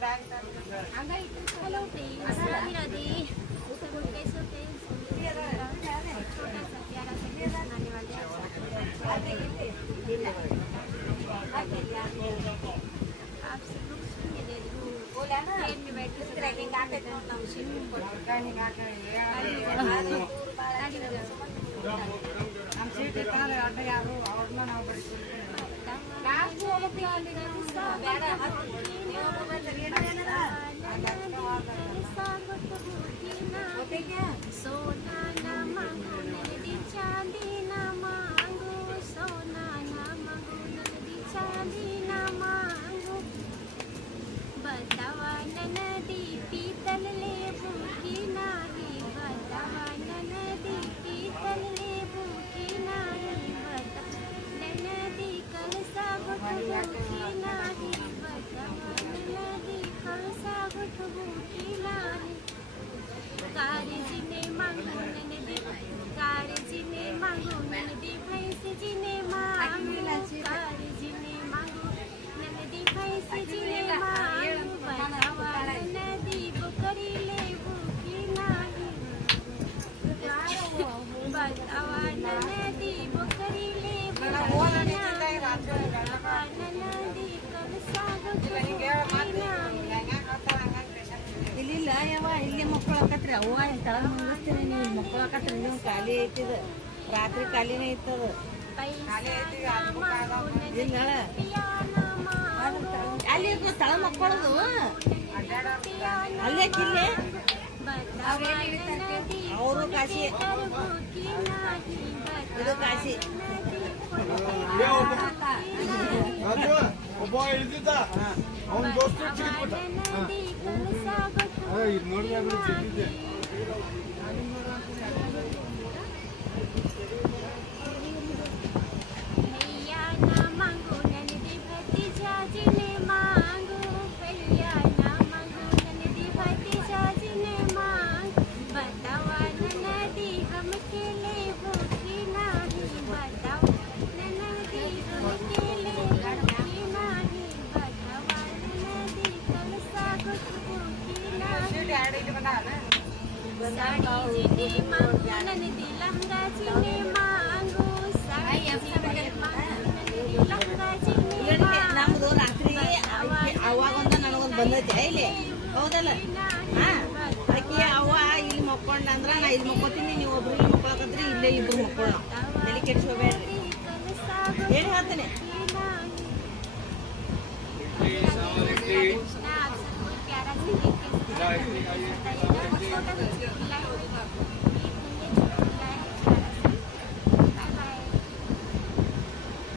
Hello friends, Radhe Radhe. सब लोग कैसे होते हैं? छोटा सा प्यारा सा वीडियो बनाने वाले हैं आप सब लोग सुनिए। दे ट्रेन में बैठ के सोना ना मांगो नगदी चांदी ना मांगो, सोना ना मांगो नगदी चांदी ना मांगो। बतावा नदी पीतल लेबू की नाही, बतावा नदी पीतल लेबू की नाही, बतावा नदी कलसा गुठबू की नाही, बतावा नदी कलसा गुठबू की नाही। काळजीने मागू नदी, काळजीने मागू नदी, भैंसजीने मागू, काळजीने मागू नदी, भैंसजीने मागू। बतावा नदी बकरी लेबू की नाही, बतावा नदी बकरी लेबू की नाही, बतावा नदी कलसा गुठबू की नाही। ಇಲ್ಲಿಲ್ಲ ಯಾವ ಇಲ್ಲಿ ಮಕ್ಕಳಾಕತ್ರಿ ಅವ್ವ ತಳ ಮುಗಿಸ್ತೀನಿ ನೀವು ಮಕ್ಕಳಾಕತ್ರಿ ನೀವು ಖಾಲಿ ಐತಿದ ರಾತ್ರಿ ಖಾಲಿನೇ ಐತದ ಇಲ್ಲ ಅಲ್ಲಿ ತಳ ಮಕ್ಕಳದು ಅಲ್ಲೇ ಕಿಲ್ಲೆ ಅವರು ಕಾಶಿ ಇದು ಕಾಶಿ ಒಬ್ಬ ಹಿಡಿದಿದ್ದ ಅವನ ದೋಸ್ತು ಚಿಕ್ಕಿಬಿಟ್ಟ ಇದು ನೋಡಿದ್ರೆ ಚಿಕ್ಕಿದ್ದೆ साड़ी मांगू ननदी लहंगा जीने मांगू, साड़ी लहंगा जीने ನಮ್ದು ರಾತ್ರಿ ಅವಾಗ ಒಂದು ನನಗೊಂದು ಬಂದೈತಿ ಇಲ್ಲಿ ಹೌದಲ್ಲ ಆಕಿ ಅವ್ವ ಇಲ್ಲಿ ಮಕ್ಕೊಂಡ ಅಂದ್ರ ನಾ ಇಲ್ಲಿ ಮಕ್ಕೋತೀನಿ ನೀವು ಒಬ್ರು ಇಲ್ಲಿ ಮಕ್ಕೊಳಕತ್ರಿ ಇಲ್ಲೇ ಇಬ್ರು ಮಕ್ಕೊಳ್ಳ ತಲೆ ಕೆಡ್ಸ್ಕೋಬೇಡ್ರಿ ಏನ್ ಹೇಳ್ತೇನೆ प्यारा सा